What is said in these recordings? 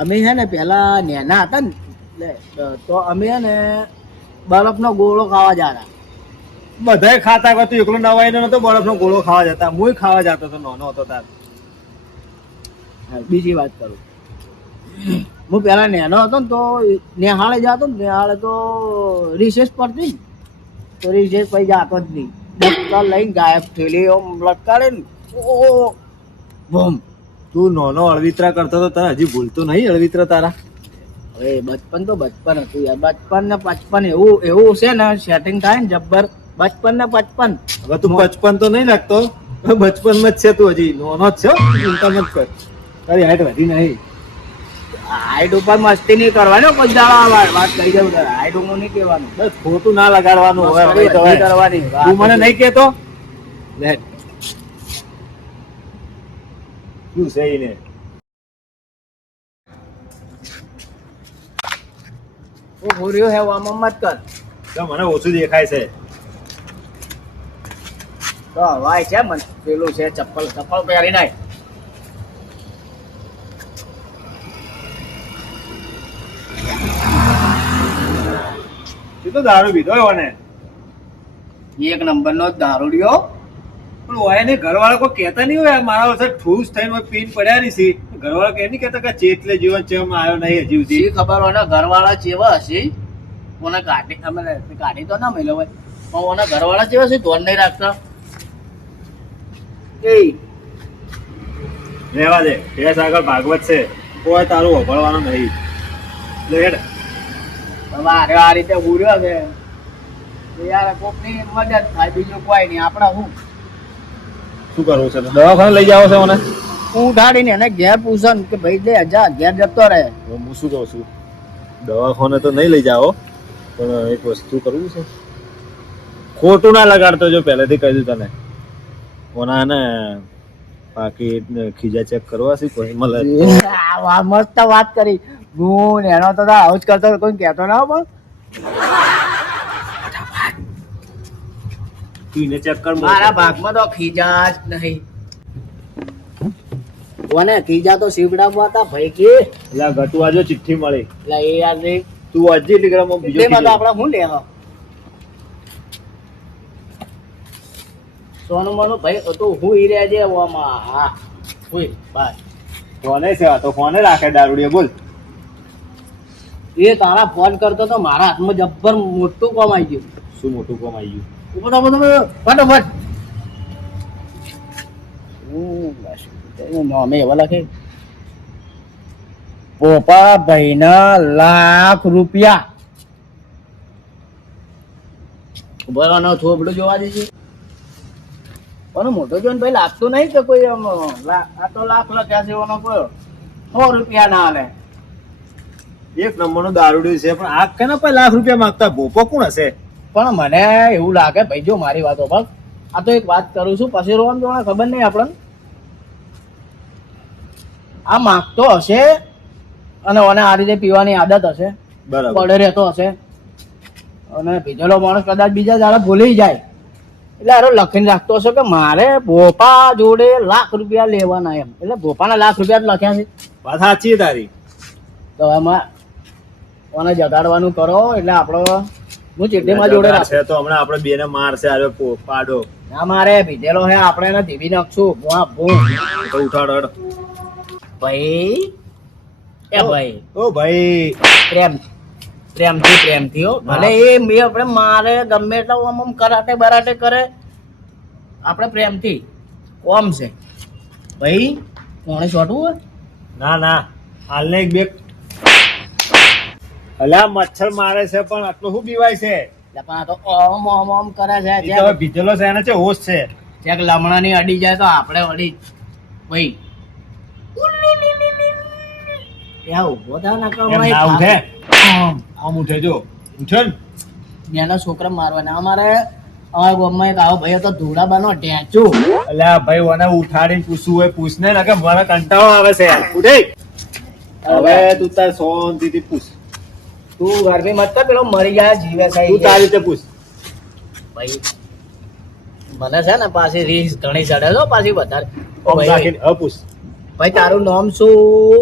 અમે છે ને પેલા નેના હતા ને તો અમે છે ને બરફનો ગોળો ખાવા જતા. બધાય ખાતા હોય, તું એકલો નવાઈને નતો બરફનો ગોળો ખાવા જતા, હું ખાવા જતો હતો નાનો હતો તાર. બીજી વાત કરું, હું પેલા નેનો હતો ને તો નેહાળે જતો ને, નેહાળે તો રિસેસ પડતી ને તો રિસેસ પછી જતો જ નહીં, દફતર લઈને ગાયબ થયેલી લટકાડે ને ઓ બમ. તું નાનો અળવિતરા કરતો તો તને હજી ભૂલતો નહીં અળવિતરા તારા? હવે બચપન તો બચપન હતું યાર, બચપન ને 55 એવું છે ને સેટિંગ થાય ને જબ્બર. બચપન ને 55. હવે તું 55 તો નહીં લાગતો, બચપનમાં જ છે તું, હજી નાનો જ છે, ચિંતા મત કર, તારી હાઈટ વધી નહીં. હાઈટ ઉપર મસ્તી નહીં કરવાની, કોઈ દાડા વાત કહી દઉં તારે, હાઈટ ઉપર નહીં કહેવાનું, બસ ખોટું ના લગાડવાનું. હવે મસ્કરી કરવાની. તું મને નહીં કહેતો લે શું છે એને? હું ભૂર્યો હે આમ મત કર તો મને ઓછું દેખાય છે. તો હવાય છે મને પેલું છે ચપ્પલ પહેરી નાય. તું તો દારૂ પીધો હોય ને? એક નંબરનો દારૂડિયો. પણ હોય ને ઘરવાળા કોઈ કહેતા નહીં હોય મારા વર્ષે ઠૂસ થઈને પીન પડ્યા નહીં છે, ઘરવાળા કે નહીં કહેતા કે ચેટલે જીવન ચેમ આવ્યો નહીં હજી સુધી. શી ખબર હોય ઘરવાળા જેવા હશે, કોને કાઢી અમે કાઢી તો ના મળ્યો હોય, પણ ઓના ઘરવાળા જેવા છે ધોન નહીં રાખતા. એ રહેવા દે, ભેંસ આગળ ભાગવત છે, કોઈ તારું વભાળવાનું નહીં. લેડ હવે આ રીતે ભૂર્યો છે યાર, કોકની મદદ થાય બીજું કોઈ નહીં. આપડા હું શું કરવું છે? દવાખાને લઈ જાવ છે મને? હું ઉઠાડીને એને ઘેર પૂછો કે ભાઈ દે જા ઘેર જતો રહે. હું શું કહું છું, દવાખાને તો નહીં લઈ જાઓ, પણ એક વસ્તુ કરવું છે, ખોટું ના લગાડતો જો, પહેલેથી કહી દઉં તને. કોના ને પાકીટ ને ખીજા ચેક કરવા છે કોઈ મળે? મસ્ત વાત કરી. હું એનો તો આવું જ કરતો, કોઈ કહેતો ના પણ પીને ચેક કર. મારા ભાગમાં તો ખીજા જ નહીં. કોને ખીજા તો શીવડાવવા હતા ભાઈ કે એટલે ગટુઆ જો ચિઠ્ઠી મળી, એટલે એ યાર નહીં તું હજી ટેલિગ્રામમાં બીજો તેમાં તો આપણે શું લેવા સોનું મનું ભાઈ તો હું ઈ રહ્યા છે ઓમાં. હા હુઈ બસ. કોને છે આ તો? કોને રાખે દારૂડિયો? બોલ. એ તારા ફોન કરતો તો મારા હાથમાં જબ્બર મોટું કામ આવી ગયું. શું મોટું કામ આવી ગયું? ફટાફટ નામે એવા લખે પોપા ભાઈના ₹1,00,000. બરાનો થોબડું જોવા દેજે. પણ મોટો જોઈને ભાઈ લાગતું નહીં કે કોઈ આમ આ તો લાખ લખ્યા છે એનો કોઈ ₹100 ના હાલે. એક નંબરનો દારૂડિયો છે, પણ આ કેના પર ₹1,00,000 માંગતા? ભોપો કોણ હશે? પણ મને એવું લાગે ભાઈ, જો મારી વાતો પર આ તો એક વાત કરું છું, પછી રોમ જોડે ખબર નહીં આપણને. આ માગતો હશે અને ઓને આ રીતે પીવાની આદત હશે, બરાબર પડે રહેતો હશે, અને પીધેલો માણસ કદાચ બીજા દાડા ભૂલી જાય એટલે આરો લખીને રાખતો હશે કે મારે ભોપા જોડે ₹1,00,000 લેવાના એમ. એટલે ભોપાના ₹1,00,000 લખ્યા છે. વાત સાચી તારી. તો એમાં ઓને જગાડવાનું કરો એટલે આપણો હું ચીઠીમાં જોડે રાખ છે તો હમણાં આપણે બેને મારશે આરે પાડો. ના મારે પીધેલો હે, આપણે એને ધીબી નાખશું. તો ઉઠાડો હેડો. ભાઈ એ ભાઈ ઓ ભાઈ, પ્રેમથી હો. ભલે એ મેં આપણે મારે ગમે એટલા આમ કરાટે બરાટે કરે, આપણે પ્રેમથી કોમ છે ભાઈ. કોણે છોટવું હોય? ના ના, હાલને એક બે અલ્યા મચ્છર મારે છે, પણ આટલું શું બીવાય છે? એટલે પણ આ તો ઓમ કરે છે. ઈ તો હવે ભીજેલો છે, એને છે હોશ છે. ચેક લમણાની અડી જાય તો આપણે અડી ભાઈ ત્યાં ઉભો થાય ને એમ ના ઉઠે, આમ ઉઠે જો, ઉઠે ને. એના છોકરા મારવાના. અમારે અમારા ગામમાં એક આવો ભાઈ હતો ધોળાબાનો ઢેંચું. અલ્યા ભાઈ ઓને ઉઠાડીને પૂછવું હોય પૂછને, ના કે મને કંટાળો આવે છે. ઉઠે હવે તું તાર શાંતિથી પૂછ. તું ગરમી મત કર, પેલો મરી જાય જીવે છે. તું તારી રીતે પૂછ ભાઈ મને છે ને પાછી રીસ ઘણી ચડે તો પાછી વધારે. પૂછ. ભાઈ તારું નામ શું?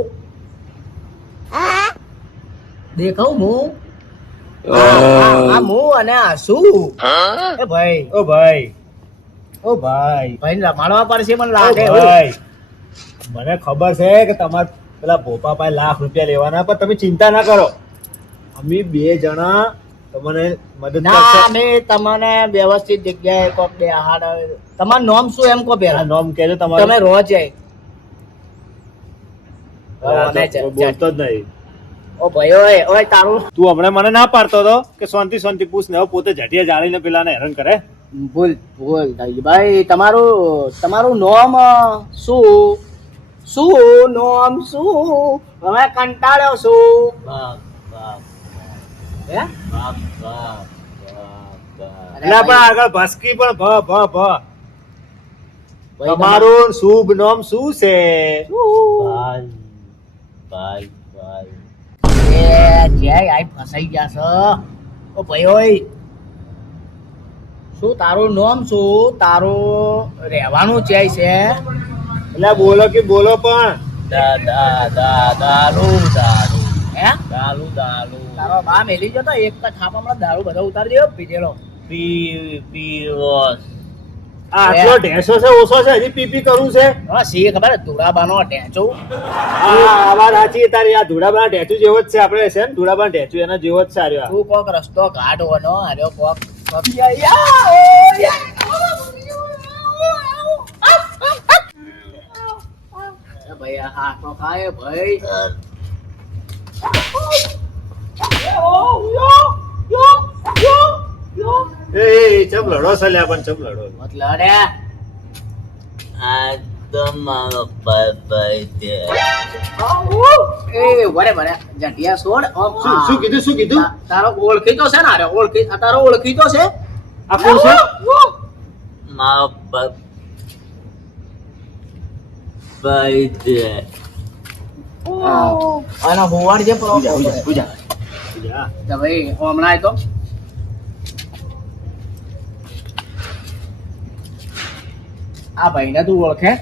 દેખાઉં હું આ હું અને આ શું એ ભાઈ ઓ ભાઈ ઓ ભાઈ ભાઈ રમાડવા પડશે મને લાગે ઓ ભાઈ મને ખબર છે કે તમારે પેલા ભોપા પાસે લાખ રૂપિયા લેવાના પણ તમે ચિંતા ના કરો અમે બે જણા તમને મદદ ના કરશે અમે તમને વ્યવસ્થિત જગ્યાએ કોક બે હાડ તમારું નામ શું એમ કો આ પેલા નામ કહેજો તમારું તમે રોજ જાય આ તો બોલતો જ નહીં ઓ ભાઈ ઓય તારું તું હમણાં મને ના પાડતો હતો કે શાંતિ શાંતિ પૂછ ને હવે પોતે ઝાટિયા જાળીને પેલાને હેરાન કરે ભૂલ ભાઈ તમારું નામ શું શું નામ શું હવે કંટાળ્યો છું હે એના પણ આગળ ભસકી પણ ભ ભ ભ ભાઈ તમારું શુભ નામ શું છે શું? ભાઈ ભાઈ એ જય આઈ ફસાઈ ગયા છો ઓ ભાઈ ઓય શું તારું નામ શું તારું રહેવાનું છે એટલે બોલો કે બોલો પણ દારૂ હે દારૂ તારો બા મેલી જતો એક જ થાપામાં દારૂ બધા ઉતારી દેવો પીધેલો આટલો ઢેસો છે ઓછો છે હજી પીપી કરવું છે હા સી ખબર ધુરાબાનો ટેચો આ વાત સાચી તારી આ ધુડાબા ઢેચું જેવો જ છે આપણે છે ને ધુડાબા ઢેચું એના જેવો જ સારો આ. તું કોક રસ્તો ઘાટ હોનો આર્યો કોક ભાઈ હા તો ખાય ભાઈ એ ચમ લડો છે લ્યા પણ ચમ લડો મતલબ રે એ વરે વરે જટિયા છોડ શું કીધું શું કીધું તારો ઓળખીતો છે ને અરે તારો ઓળખીતો છે આ કોણ છે અને હોવાડ જે પરો પૂજા ભાઈ હમણાં આય તો આ ભાઈને તું ઓળખે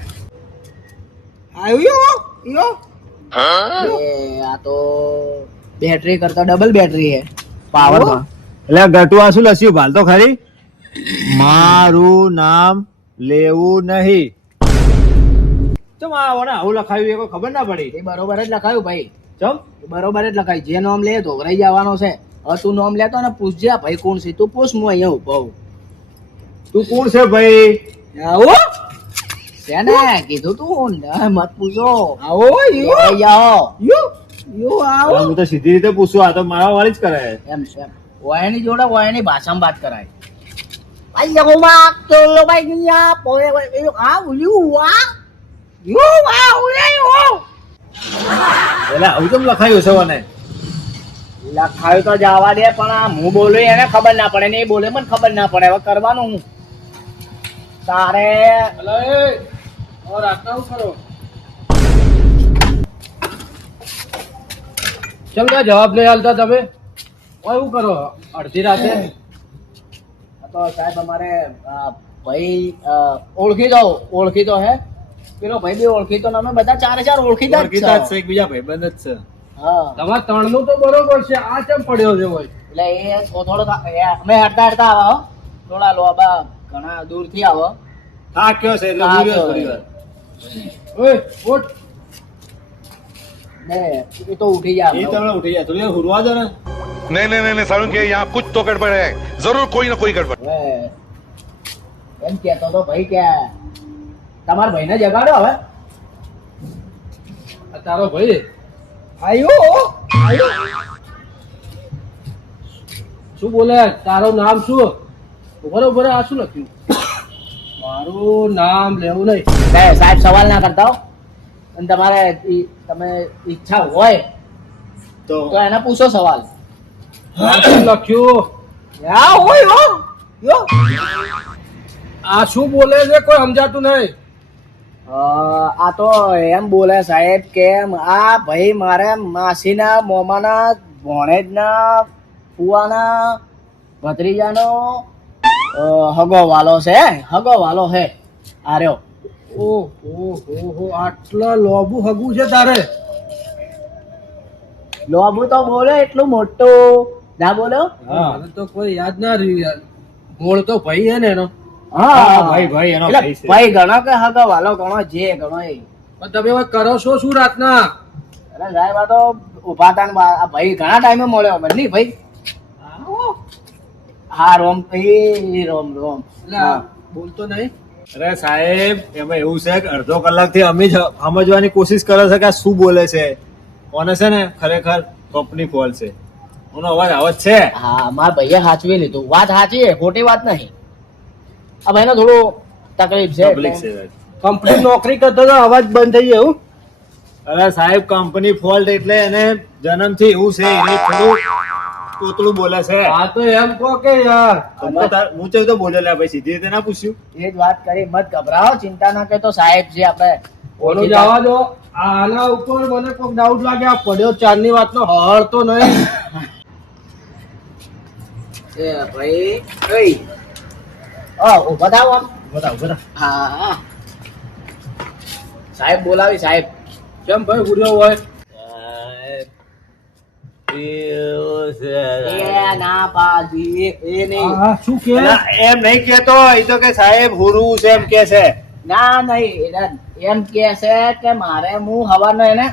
આવ્યો આ તો બેટરી કરતા ડબલ બેટરી હે પાવરમાં એટલે ગટુ આ શું લસ્યું ભાલ તો ખરી મારું નામ લેવું નહીં ચમ આવું લખાયું એ કોઈ ખબર ના પડી એ બરોબર જ લખાયું ભાઈ ચમ બરોબર જ લખાય જે નામ લે તો ઘરાઈ જવાનો છે હવે તું નામ લેતો ને પૂછજે આ ભાઈ કોણ છે તું પૂછ હું અહીંયા ઉભો હું. તું કોણ છે ભાઈ આવો તેને કીધું તું ના, મત પૂછો આવો ઘરાઈ જાઓ યો આવો હું તો સીધી રીતે પૂછું આ તો મારા વાળી જ કરે એમ છે ઓયાની જોડે ઓયાની ભાષામાં વાત કરાય ભાઈ યો માં ચોલો ભાઈ ગયા પોરે આ ઉલ્યું વા યો વા ઉલ્યો એટલે આવું કેમ લખાયું છે મને લખાયું તો જવા દે પણ આ હું બોલું એને ખબર ના પડે ને એ બોલે મને ખબર ના પડે હવે કરવાનું હું તારે ચમ ત્યાં જવાબ નહીં હાલતા તમે એવું કરો અડધી રાતે તો સાહેબ અમારે ભાઈ ઓળખીતો હે પેલો ભાઈ બી ઓળખીતો ને અમે બધા ચારે ચાર ઓળખીતા જ ઓળખીતા જ છે. છે એકબીજા ભાઈબંધ જ છે હા તમારે ત્રણનું તો બરોબર છે આ ચમ પડ્યો છે હોય એટલે એ થોડો અમે હડતા હડતા આવો હો. થોડા લોબા ઘણા દૂર થી આવો થાક્યો છે એટલે ભૂલ્યો જ થોડી વાર. ઓય ઉઠ ને એ તો ઉઠી જાય એ તમને ઉઠી જાય થોડી વાર હુરવા દો ને नहीं नहीं नहीं सारुण के यहाँ कुछ तो गड़बड़ है जरूर कोई ना कोई गड़बड़ હવે એમ કેતો તો ભાઈ કે તમારા ભાઈને જગાડો હવે આ તારો ભાઈ આયો શું બોલે તારું નામ શું બરોબર આ શું લખ્યું મારું નામ લેવું નહીં સાહેબ સવાલ ના કરતા હો અને તમારે તમે ઈચ્છા હોય તો તો એને પૂછો સવાલ આ શું લખ્યું યા હોય હો યો આ શું બોલે છે કોઈ સમજાતું નહીં આ તો એમ બોલે સાહેબ કે આ ભાઈ મારે માસીના મોમાના ભોણેજના ફુવાના ભત્રીજાનો હગો વાલો છે આર્યો ઓહો આટલા લોબુ હગું છે તારે લોબુ તો બોલે એટલું મોટું ના બોલ્યો. મને તો કોઈ યાદ ના રહ્યું યાર. મૂળ તો ભાઈ હે ને એનો. હા ભાઈ એનો એટલે ભાઈ છે. ભાઈ ગણો કે હગો વાલો ગણો જે ગણો એ. પણ તમે હવે કરો છો શું રાતના? અરે સાહેબ આ તો ઉભા હતા ને આ ભાઈ ઘણા ટાઈમે મળ્યો મને નહીં ભાઈ. હા રોમ ભાઈ રોમ રોમ. એટલે આ બોલતો નહીં. અરે સાહેબ એમાં એવું છે કે અડધો કલાકથી અમે જ સમજવાની કોશિશ કરે છે કે આ શું બોલે છે. કોને છે ને ખરેખર કંપની ફોલ છે. એનો અવાજ આવત છે. હા મારા ભાઈએ સાચવી લીધું. વાત સાચી છે, ખોટી વાત નહીં. આ ભાઈને થોડું તકલીફ છે પબ્લિક એટલે. છે. કંપની નોકરી કરતો તો અવાજ બંધ થઈ ગયો એવું? અરે સાહેબ કંપની ફોલ્ટ એટલે એને જન્મથી એવું છે એને થોડું તોતલું બોલે છે. હા તો એમ કહો કે યાર હું તો બોલે લે ભાઈ સીધી રીતે ના પૂછ્યું. એ જ વાત કરી, મત ગભરાવો, ચિંતા ના કરતો. સાહેબ છે આપણે. ઓલું જવા દો. આના ઉપર મને કોઈ ડાઉટ લાગે. આ પડ્યો ચારની વાતનો હળતો નહીં. એ ભાઈ ઉભા થાવ આમ. બરાબર. હા હા સાહેબ બોલાવી સાહેબ. કેમ ભાઈ ઉડ્યો હોય? એ ના પાજી એ નહીં. હા શું કે? એમ નહીં કેતો એ તો કે સાહેબ હુરું છે એમ કે છે. ના નહીં એમ કે છે કે મારે હું હવાનો એને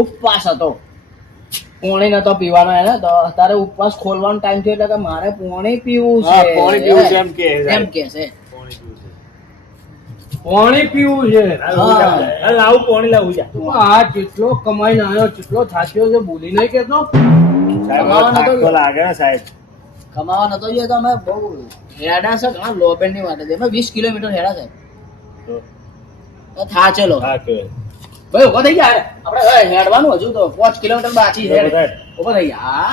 ઉપવાસ હતો, પોણી નતો પીવાનો એને, તો અત્યારે ઉપવાસ ખોલવાનો ટાઈમ થયો એટલે કે મારે પોણી પીવું હા, છે. પોણી પીવું છે એમ કે એમ કે છે. પાણી પીવું છે. લાવું પાણી લાવું જા. તું આ જેટલો કમાઈને આવ્યો જેટલો થાક્યો છે બોલી નહીં કેતો? સાહેબ થાક તો લાગે ને સાહેબ. કમાવા નતો જોઈએ તો અમે બહુ હેડા છે ઘણા લો બેન્ડ ની વાત હતી. અમે 20 કિલોમીટર હેડા છે તો થા ચલો હા કે ભાઈ ઉભો થઈ ગયા. આપણે હેડવાનું હજુ તો 5 કિલોમીટર બાકી છે. ઉભો થાય. ઉભો થઈ ગયા.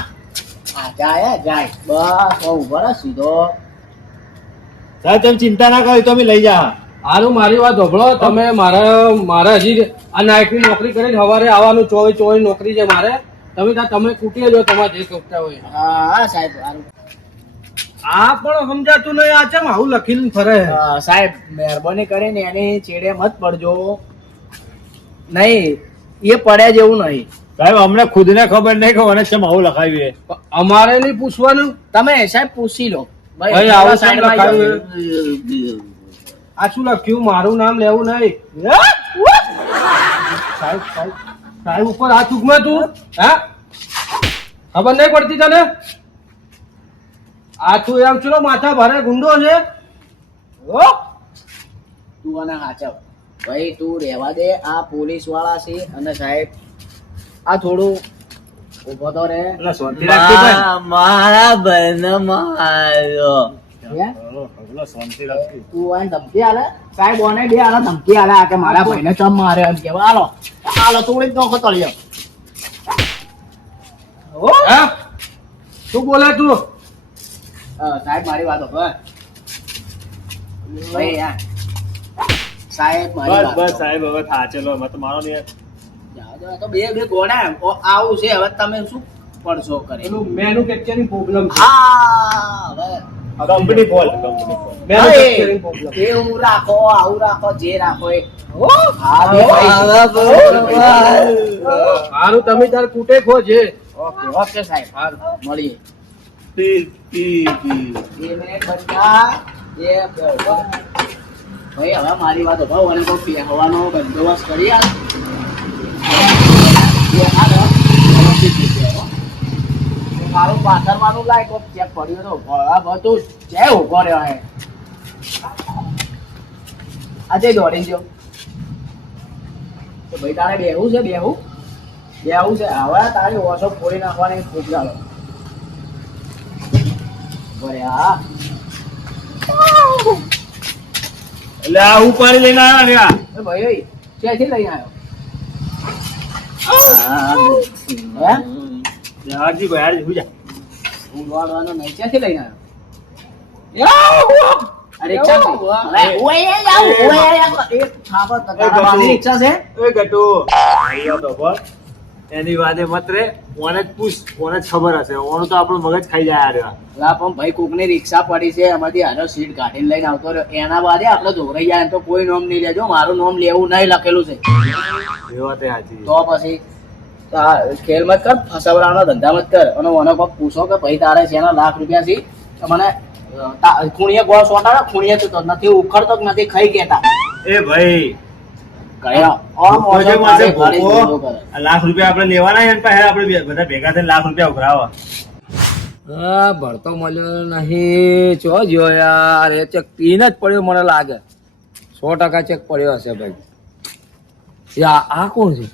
હા જાય જાય બસ ઉભો રહે સીધો. સાહેબ તમે ચિંતા ના કરો એ તો અમે લઈ જા. હારું મારી વાત સાંભળો તમે. મારે હજી આ નાઇટની નોકરી કરીને સવારે આવવાનું 24 નોકરી છે મારે. તમે કૂટીએ જો તમારે જે કરતા હોય. હા હા સાહેબ સારું. આ પણ સમજાતું નહીં. આ ચમ આવું લખીને ફરે? સાહેબ મહેરબાની કરીને એની ચેડે મત પડજો. નહીં એ પડે જેવું નહીં. સાહેબ અમને ખુદ ને ખબર નહીં કે મને કેમ આવું લખાવ્યું છે. અમારે નહીં પૂછવાનું. તમે સાહેબ પૂછી લો ભાઈ, આવું કેમ સાઈડમાં લખાવ્યું? જાઓ. આ શું લખ્યું? મારું નામ લેવું નહીં. સાહેબ ઉપર હાથ ઉગમાં તું હા ખબર નહીં પડતી તને? આ તું એમ ચલો માથા ભરે ગુંડો છે. તું આને હાચવ ભાઈ, તું રહેવા દે. આ પોલીસ વાળા છે અને સાહેબ આ થોડું ઉભો તો રે. એટલે શાંતિ રાખજો ભાઈ. મારા બહેન મારો હે? એટલે શાંતિ રાખજો. તું આને ધમકી આલે સાહેબ? ઓને બે આલે ધમકી આલે આ કે મારા ભાઈને ચમ મારે એમ કેવા. હાલો હાલો થોડી જ નોખો તળિયો. હા શું બોલે તું? સાહેબ મારી વાત સાંભળો. ભાઈ આ સાહેબ મારી બસ વાત બસ સાંભળો. સાહેબ હવે થાચેલો મત મારો ને યાર. જાઓ તો, આ તો બે ગોળા આવું છે. હવે તમે શું પડશો કરે? એનું મેન્યુફેક્ચરિંગ પ્રોબ્લેમ છે. હા હવે company fall company fall. Manufacturing problem. એવું રાખો આવું રાખો જે રાખો એ. હા બે મારા ભાઈ. સારું તમે તાર કૂટે ખો છે. ઓકે ઓકે સાહેબ હાલ મળીએ. પી પી પી. 2 મિનિટ બચા. ભાઈ હવે મારી વાત સાંભળો. અને કોઈ પહેરવાનો બંદોબસ્ત કરી આલ. મારું પાછળવાનું લાયક ચેક પડ્યું તો બરાબર તું જે ઉભો રહ્યો હે. આજે દોડી ગયો તો ભાઈ તારે બેહું છે. બેહું છે. હવે તારી ઓછો ફોડી નાખવાની ખૂબ ચાલો. હા એટલે આ ઉપાડી લઈને આવ્યા રહ્યા. ભાઈ ક્યાંથી લઈને આવ્યો? હે હાજી ભાઈ હાજી હુજા. ઊંઘવાનો નહીં. ક્યાંથી લઈને આવ્યો? રિક્ષા રિક્ષા છે. એ ગટુ આવ્યો તો બોલ. એની વાદે મત રે. ઓને જ પૂછ, ઓને જ ખબર હશે. ઓનું તો આપણું મગજ ખાઈ જાય આ. લા પણ ભાઈ કોકની રિક્ષા પડી છે એમાંથી આનો સીટ કાઢીને લઈને આવતો રહ્યો. એના બાદે આપણે ધોરાઈ જાય તો કોઈ નોમ નહીં લેજો. મારું નોમ લેવું નહીં લખેલું છે. એ વાત એ સાચી. તો પછી ખેલ મત કર, ફસાવવાનો ધંધા મત કર. અને મને કોક પૂછો કે ભાઈ તારે છે એના લાખ રૂપિયા છે તો મને ખૂણીએ ગોળ સોટાડો, ખૂણીએ તો નથી ઉખડતો કે નથી ખાઈ ગયા. એ ભાઈ કયા આમ ભોપો છે, ઓછો ભોપો. ભારે ધંધો કરે. આ લાખ રૂપિયા આપણે લેવાના છે ને પછી આપણે બધા ભેગા થઈને લાખ રૂપિયા ઉઘરાવા. હા ભરતો મળ્યો નહીં, ચો જો યાર, એ ચેક પીન જ પડ્યો મને લાગે. 100% ચેક પડ્યો હશે ભાઈ. આ કોણ છે?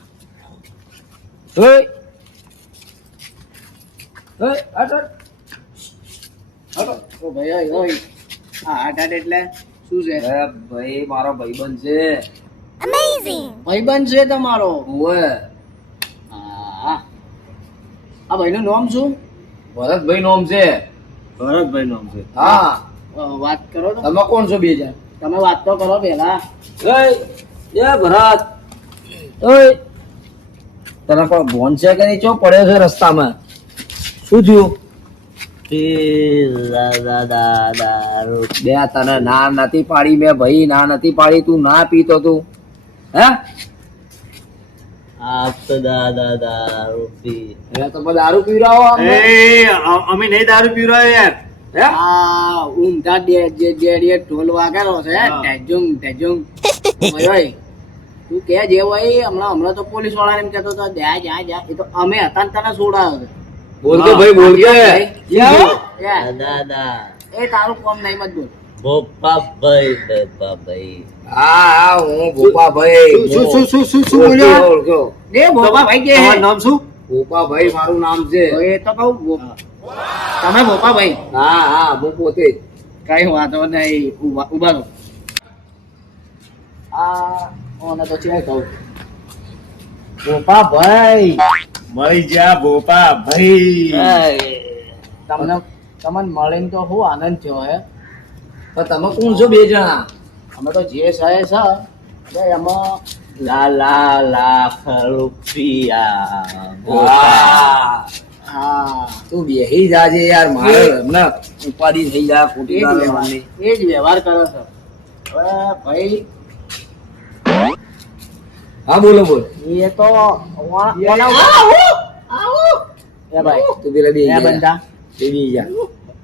ઓય ઓય અટલ ઓ ભાઈ ઓય આ આટાટ એટલે શું છે? અરે ભાઈ મારો ભાઈબંધ છે. ભાઈબંધ છે તમારો? ઓય હા. આ ભાઈનું નામ શું? ભરતભાઈ નામ છે. ભરતભાઈ નામ છે. હા વાત કરો તો. તમે કોણ છો બે જણ? તમે વાત તો કરો પેલા. ઓય એ ભરત ઓય તને કોઈ ભોન છે કે નહીં? ચો પડ્યો છે રસ્તામાં? શું થયું? દારૂ બે તને ના નથી પાડી મેં ભાઈ, ના નથી પાડી. તું ના પીતો તું હે? આપતો દાદા દારૂ પી હવે તો બધા દારૂ પીવડાવો અમને. અમે નહીં દારૂ પીવડાવે યાર. હે? આ ઊંધા ડેડીએ ઢોલ વાગેલો છે. હા. ટેજુંગ ટેજુંગ. ઓય તું કે જે હોય હમણાં તો પોલીસ વાળા એમ કેતો હતો જા જા જા. એ તો અમે હતા ને તને છોડાવ્યો. બોલ કે ભાઈ, બોલ કે. દાદા એ તારું કોમ નહીં મત બોલ. ભોપાભાઈ હા હા હું ભોપાભાઈ. શું બોલ્યો? ઓળખ્યો. દે ભોપા ભાઈ કે તમારું નામ શું? ભોપાભાઈ મારું નામ છે. તો એ તો કહું તમે ભોપા ભાઈ. હા હા હું પોતે જ. કઈ વાંધો નહીં, ઉભા રહો. આ ઓને તો છે કહું ભોપા ભાઈ મળી જા ભોપા ભાઈ. તમને મળીને તો શું આનંદ થયો હે. તો તમે કોણ છો બે જણા? અમે તો જે છે એટલે એમાં લાલા લાખ રૂપિયા હા હા તું બેહી જાજે યાર, મારે હમણાં ઉપાધિ થઈ જાય ખોટી ના રહેવાની. એ જ વ્યવહાર કરો છો. હવે ભાઈ હા બોલો બોલો. એ તો એ ભાઈ તું પેલા બે એ બંધા બેહી જા.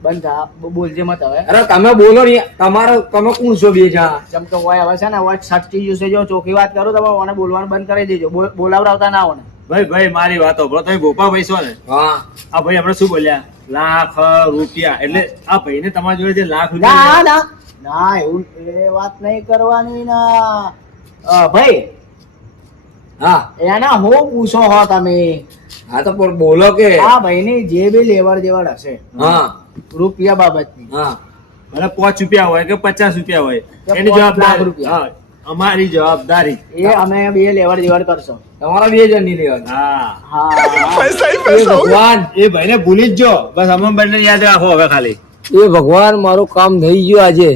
બંધા બોલજે મત હવે. અરે તમે બોલો ને તમારો, તમે કોણ છો બે જણા? જેમ કે હોય હવે છે ને હવે છટકી જશે. જો ચોખ્ખી વાત કરું તમે મને બોલવાનું બંધ કરી દેજો. બોલાવડાવતા ના હોય ને. ભાઈ મારી વાત સાંભળો. તમે ભોપા ભાઈ છો ને? હા આ ભાઈ હમણાં શું બોલ્યા? લાખ રૂપિયા. એટલે આ ભાઈને તમારી જોડે જે લાખ ના રૂપિયા ના ના એવું એ વાત નહીં કરવાની ના ભાઈ. હા એના હું પૂછો હો તમે? હા તો પણ બોલો કે. આ ભાઈની જે બી લેવડ દેવડ હશે હા રૂપિયા બાબતની, હા ભલે 5 રૂપિયા હોય કે 50 રૂપિયા હોય, કે એની 5 લાખ જવાબદારી રૂપિયા. હા, અમારી જવાબદારી. એ અમે બે લેવડ દેવડ કરશો. તમારા બે જણ ની લેવાની. હા હા એ ભગવાન, એ ભાઈને ભૂલી જ જો. બસ અમે બંને યાદ રાખો હવે ખાલી. એ ભગવાન મારું કામ થઈ ગયું આજે.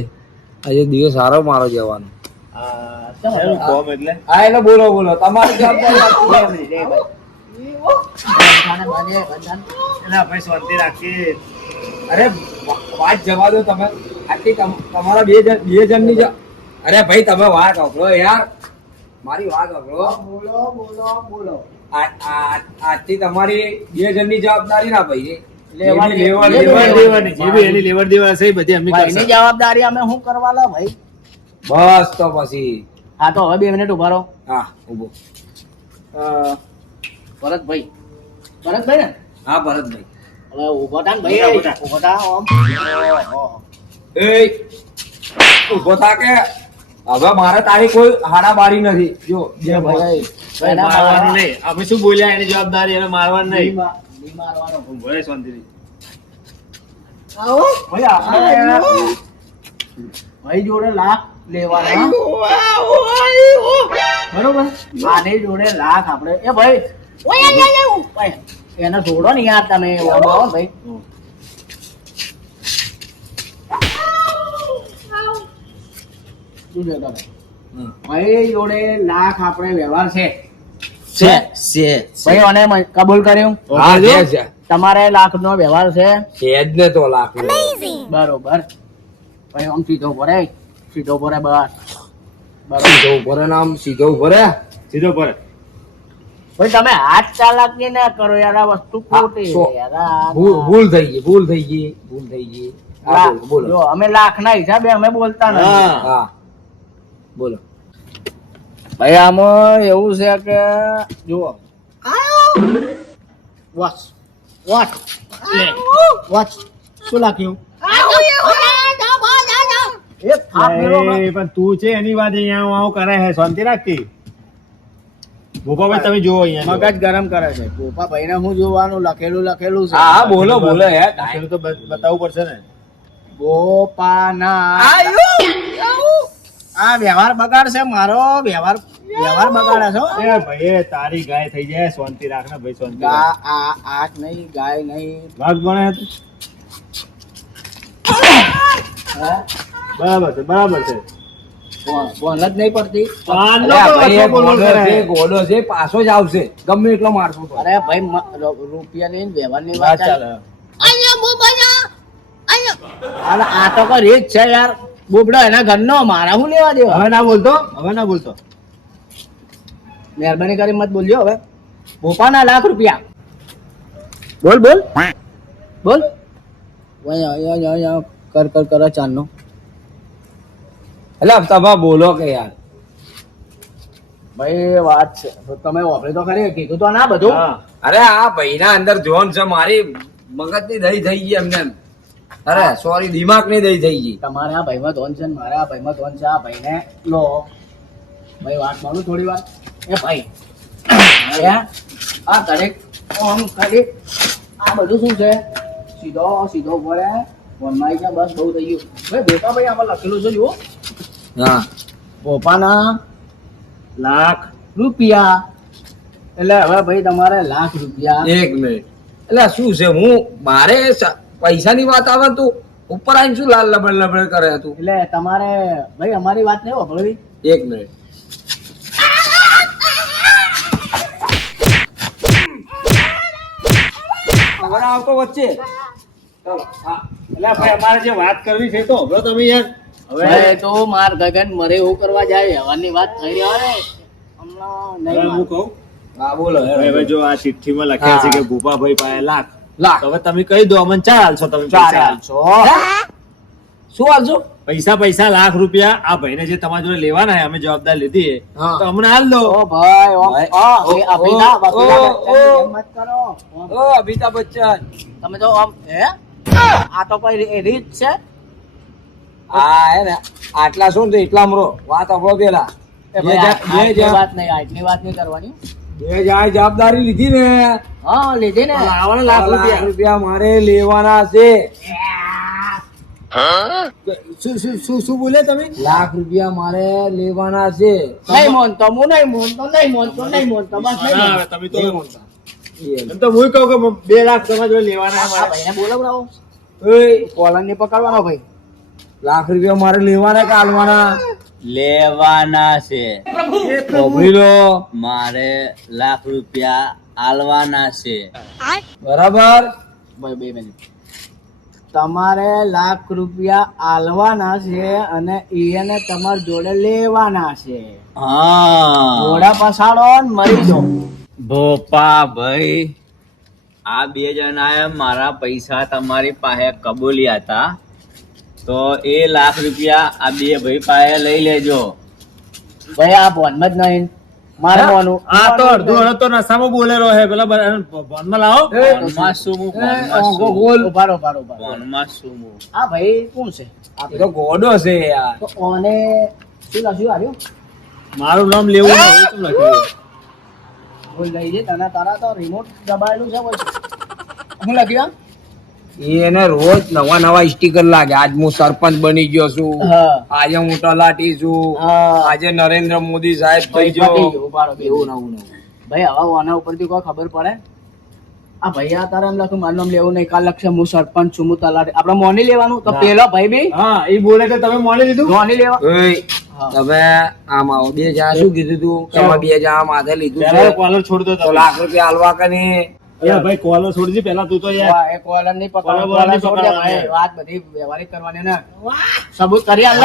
આજે દિવસ સારો મારો જવાનો. એનું કોમ એટલે હા એટલે બોલો બોલો તમારી જવાબદારી. એલા ભાઈ શાંતિ રાખી. અરે વાત જવા દો તમે. આટલી તમારા બે જણ ની અરે ભાઈ તમે વાત સાંભળો યાર, મારી વાત સાંભળો. બોલો બોલો બોલો. આજથી તમારી બે જણ ની જવાબદારી ના ભાઈ. લેવાની લેવડ દેવાની જે બી એની લેવડ દેવા છે એ બધી અમે ભાઈની કરશું. જવાબદારી અમે શું કરવા લા ભાઈ? બસ તો પછી. હા તો હવે 2 મિનિટ ઉભા રહો. હા ઉભો. ભરતભાઈ ને હા ભરતભાઈ. હવે ઉભો થા ને ભાઈ. ઉભો થા. ઉભો થા આમ. એ ઉભો થા કે હવે મારે તારી કોઈ હાડાબારી નથી. જો જે ભાઈ ભાઈ ભાઈ મારવાનું નહીં. અમે શું બોલ્યા એની જવાબદારી એને મારવાનું નહીં. નહીં મારવાનો. ભલે શાંતિથી. આવો ભાઈ આપણે ભાઈ જોડે લાખ લેવાના. બરોબર. આની જોડે લાખ આપણે એ ભાઈ ભાઈ, એને છોડો ને યાર તમે. આવો ભાઈ શું છે તમે? ભાઈ જોડે લાખ આપણે વ્યવહાર છે. ભાઈ અને કબૂલ કર્યું. હા છે. તમારે લાખ નો વ્યવહાર છે. છે જ ને તો લાખ. બરોબર. ભાઈ આમ સીધો ભરે બસ. બરોબર. સીધો ઉપર નામ સીધો ઉપર. સીધો પર. ભાઈ તમે હાથ ચાલાકી ના કરો યાર, આ વસ્તુ ખોટી છે સો- યાર. આ ભૂલ થઈ ગઈ, ભૂલ થઈ ગઈ, ભૂલ થઈ ગઈ. હા, લાખ. બોલો, જો બોલો. અમે લાખ ના હિસાબે અમે બોલતા નથી. હા. હા, બોલો. ભાઈ આમાં એવું છે કે જુઓ વોચ વોચ લે વોચ શું લખ્યું? એક થાપ મેળવો હમણાં. એ પણ તું છે એની વાત અહીંયા આવું કરે છે, શાંતિ રાખતી. ભૂપાભાઈ તમે જુઓ અહીંયા મગજ ગરમ કરે છે ગોપા ભાઈ ને હું જોવાનું લખેલું છે. હા, હા, બોલો, બોલો યાર. લખેલું તો બતાવવું પડશે ને. ગોપાના આ વ્યવહાર બગાડશે મારો વ્યવહાર બગાડે છો. એ ભાઈ એ તારી ગાય થઈ જાય, શાંતિ રાખ ને ભાઈ, શાંતિ રાખ. આઠ નહીં ગાય નહીં. વાઘ ગણે હતું. હે? બરાબર છે, બરાબર છે. બોલ જ નહીં પડતી. પાનનો અરે આ તો ભાઈ વચ્ચે એક બોલવું ગોળો કરે. છે, ગોળો છે, પાછો જ આવશે ગમે એટલો મારશું તો. અરે ભાઈ રૂપિયાની ને વ્યવહારની વાત વાત ચાલે. ચાલે. અરે આ તો કોઈ રીત છે યાર. બોબડો એના ઘરનો મારા હું લેવા દેવા. હવે ના બોલતો, હવે ના બોલતો. મહેરબાની કરી મત બોલજો હવે. બોપાના લાખ રૂપિયા. બોલ બોલ બોલ. કર ચાંદનો. એટલે તમે બોલો કે યાર. ભાઈ વાત છે તો તમે વાપરી તો ખરી કીધું તો ના બધું. હા. અરે આ ભાઈના અંદર જોન છે, મારી મગજની દહીં થઈ ગઈ એમને એમ. અરે સોરી, દિમાગની દહીં થઈ ગઈ. તમારે આ ભાઈમાં ધોન છે ને મારે આ ભાઈમાં ધોન છે. આ ભાઈને લો ભાઈ વાત માનું થોડી વાર. એ ભાઈ હે? આ દરેક આમ ખાલી આ બધું શું છે? સીધો સીધો ઉભો રહે. ફોનમાં આવી ગયા બસ બહુ થઈ ગયું. ભાઈ ભોપા ભાઈ આમાં લખેલું છે જુઓ. હા, ભોપાના લાખ રૂપિયા. એટલે હવે ભાઈ તમારે લાખ રૂપિયા. એક મિનિટ. એટલે શું છે, હું મારે પૈસાની વાત આવે તું ઉપર આવીને શું લાલ લબડ લબડ કરે તું? એટલે તમારે ભાઈ અમારી વાત નહીં વાપરવી. એક મિનિટ. હવે આવતો વચ્ચે. ચાલો, હા. એટલે ભાઈ અમારે જે વાત કરવી છે તો હમણાં તમે યાર. હવે તો માર ગગન મરે એવું કરવા જાય વ્યવહારની વાત થઈ રહી હવે હમણાં હવે નહીં હું કહું. હા, બોલો. હવે જો આ ચિઠ્ઠીમાં લખ્યા છે કે ભૂપાભાઈ પાસે લાખ. લાખ. તો હવે તમે કહી દો અમને ચાર હાલશો તમે. ચાર પૈસા. હાલશો. શું હાલશો? પૈસા લાખ રૂપિયા આ ભાઈને જે તમારા જોડે લેવાના છે અમે જવાબદાર લીધી છે હા. તો અમને હાલ દો. ઓ ભાઈ ઓ ભાઈ. અભિતાભ ઓ, બચ્ચનની જેમ મત કરો. ઓ અમિતાભ બચ્ચન. તમે તો આમ હે આ તો કોઈ રીત છે. હા, હે ને આટલા શું તો એટલા મરો વાત આપણો પેલા એ ભાઈ બે આટલી વાત નહીં આટલી વાત નહીં કરવાની. જાય જવાબદારી લીધી ને. હા લીધી ને. લાવવાના લાખ રૂપિયા. રૂપિયા મારે લેવાના છે. શું બોલે તમે? લાખ રૂપિયા મારે લેવાના છે. નહીં મોનતો હું નહીં મોનતો બસ નહીં ના, મોનતો. હવે તમે તો એમ તો હું કહું કે 2 લાખ તમારા જોડે લેવાના છે આ મારે. ભાઈને બોલાવડાવો. ઓય, કોલર ને પકડવાનો ભાઈ. લાખ રૂપિયા મારે લેવાના કે હાલવાના? લેવાના છે. સાંભળી લો. મારે લાખ રૂપિયા આલવાના છે. બરાબર. ભાઈ 2 મિનિટ. તમારે લાખ રૂપિયા આલવાના છે અને એને તમારી જોડે લેવાના છે. હા ઘોડા પસાડો ને મરી દો. ભોપા ભાઈ, આ 2 જણાએ મારા પૈસા તમારી પાસે કબૂલ્યા હતા તો એ લાખ રૂપિયા આ 2 ભાઈ પાસે લઈ લેજો. ભાઈ આ ફોનમાં જ નહીં મારે મોનું. આ તો અડધો અડધો નશામાં બોલેલો છે પેલા ફોનમાં લાવો. ફોનમાં શું હું, ફોનમાં શું? બોલ. ઉભા રહો, ઉભા રહો, ઉભા રહો. ફોનમાં શું હું? આ ભાઈ કોણ છે? એ તો ગોડો છે યાર. તો ઓને શું લખ્યું આવ્યું? મારું નામ લેવું નહીં, એવું કેમ લખ્યું? બોલ લઈ જઈ તને તારા તો રિમોટ દબાયેલું છે બોલ. શું લખ્યું? એને રોજ નવા નવા સ્ટીકર લાગે. આજ હું સરપંચ બની ગયો છું, હા. આજે હું તલાટી છું, હા. આજે નરેન્દ્ર મોદી સાહેબ થઈ ભાઈ ગયો. પતી ગયું, ઉભા રહો, એવું નવું નવું. ભાઈ હવે આના ઉપરથી કોઈ ખબર પડે? આ ભાઈ આ તારા એમ લખ્યું મારું નામ લેવું નહીં. કાલ લખશે હું સરપંચ છું, હું તલાટી. આપણે મોની લેવાનું તો પેલો ભાઈ બી હા એ બોલે તો તમે મોની લીધું. મોની લેવા. ઓય, હા. તમે આમ આવો. 2 જણા શું કીધું તું કે અમે 2 જણા માથે લીધું પહેલા છે કોલર છોડતો તો લાખ રૂપિયા હાલવા કે નહીં? અરે ભાઈ કોલર છોડજી પેલા તું તો યાર. એ કોલર નહીં પકડવાનું, કોલર કોલર છોડ દે પકડવાનું. ભાઈ. વાત બધી વ્યવહારિક કરવાની ને સબૂત કરી આલ.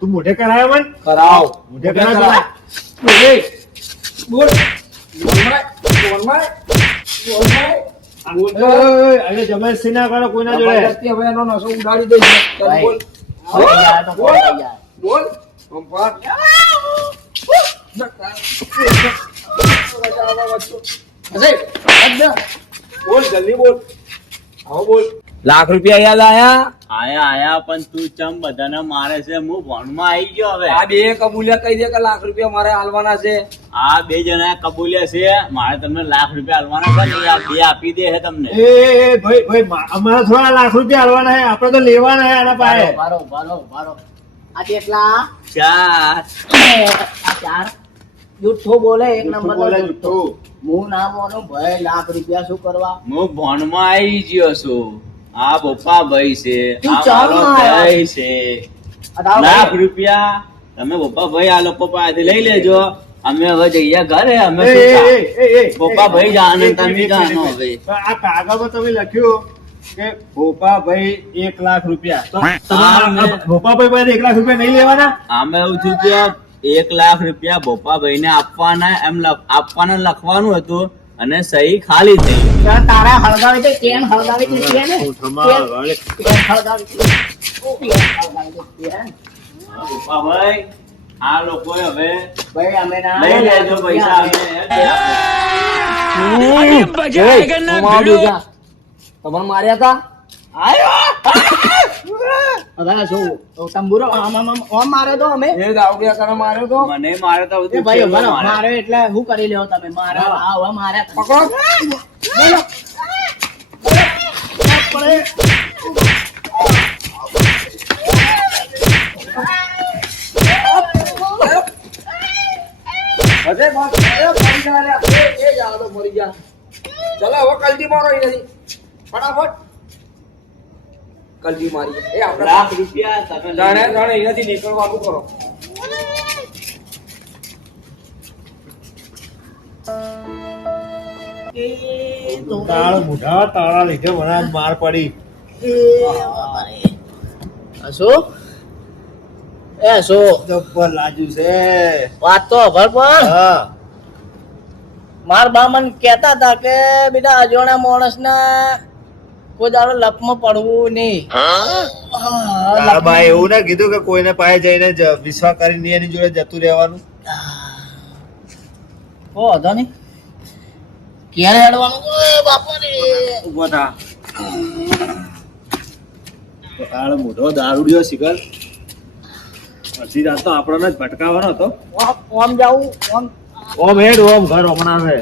તું મોઢે કરાયો મને. કરાવ. મોઢે કરાયો. બોલ. બોલ. બોલમાં બોલમાં અરે જબરદસ્તી ના કરો કોઈના જોડે. જબરદસ્તી હવે એનો નસો ઉડાડી દઈશ. ચાલ ભાઈ, બોલ. હવે યાર તો કોણ થઈ જાય? બોલ પંપા. બોલ જલ્દી બોલ. આવો બોલ. લાખ રૂપિયા યાદ આયા? આયા પણ તું ચમ બધાને મારે છે? હું ભણમાં આવી ગયો હવે. આ બે કબૂલ્યા કહી દે કે લાખ રૂપિયા મારે હાલવાના છે. આ બે જણા કબૂલ્યા છે, મારે તમને લાખ રૂપિયા આલવાના છે ને, આ બે આપી દે છે તમને. ભાઈ અમારા થોડા લાખ રૂપિયા હાલવાના હે, આપણે તો લેવાના હે આના પાસે. ભારો, ભારો, ભારો. આ કેટલા? ચાર. આ ચાર જુઠ્ઠું બોલે, એક નંબર બોલે જુઠ્ઠું. હું ના માનું ભાઈ, લાખ રૂપિયા શું કરવા? હું ભણમાં આવી ગયો છું. આ પપ્પા ભાઈ છે, તું આ ચાલ મારો ના આયા. ભાઈ છે. આ તારો લાખ ભાઈ. રૂપિયા તમે પપ્પા ભાઈ આ લોકો પાસેથી લઈ લેજો. અમે હવે જઈએ ઘરે. અમે એ, શું એ, કામ? એ, એ, પપ્પા ભાઈ જાણે, એક તમે મિનિટ, જાણો એક મિનિટ. હવે. આ કાગળમાં તમે લખ્યું કે ભોપાભાઈ 1 લાખ રૂપિયા. તો હા, ભોપાભાઈ પાસે 1 લાખ રૂપિયા નહીં લેવાના? આમે એવું થયું કે 1 લાખ રૂપિયા પપ્પા ભાઈ ને આપવાના, એમ આપવાના લખવાનું હતું અને સહી ખાલી થઈ. તારા હળગાવી છે, કેમ હળગાવી છે? કે ને? તમારા ઘરે. કેમ હળગાવી છે? કેમ હળગાવી છે? કેમ? પપ્પા ભાઈ આ લોકો હવે ભાઈ અમે ના લઈ લેજો પૈસા. અમે તમને માર્યા હતા? હવે શું તંબુરો આમ મારે તો અમે એ દાવડિયા તને માર્યો તો? મને મારે તો એ ભાઈ ઉભા રહો. મારે એટલે શું કરી લેવો તમે? મારે હવે મારે પકડો. હજે બસ. મરી જા લે. એ જાવ તો મરી જા. ચલો હવે કલજી મારો અહીંયાથી. ફટાફટ કલજી મારી. એ આપણે લાખ રૂપિયા તમે લઈ જાણે લેજો. જાણે અહીંયાથી નીકળવાનું કરો. તાળા લીધે મને આજ માર પડી. શું એ શું જબ્બર લાજુ છે. વાત તો ખબર પણ હા. માર બા મને કહેતા હતા કે બેટા અજોણા માણસ ને કોઈ દાડો લપમાં પડવું નહીં. તારા બાએ એવું ના કીધું કે કોઈને પાસે જઈને વિશ્વાસ કરીને એની જોડે જતું રહેવાનું? ઓ હતો નહીં ક્યારે હેડવાનું? બાપા રે ઉભો થા. તારો મોઢો દારૂડિયો શિખર. હજી રાત તો આપણને જ ભટકાવાનો હતો. ઓમ જાવું ઓમ ઓમ હેડ ઓમ ઘર હમણાં છે.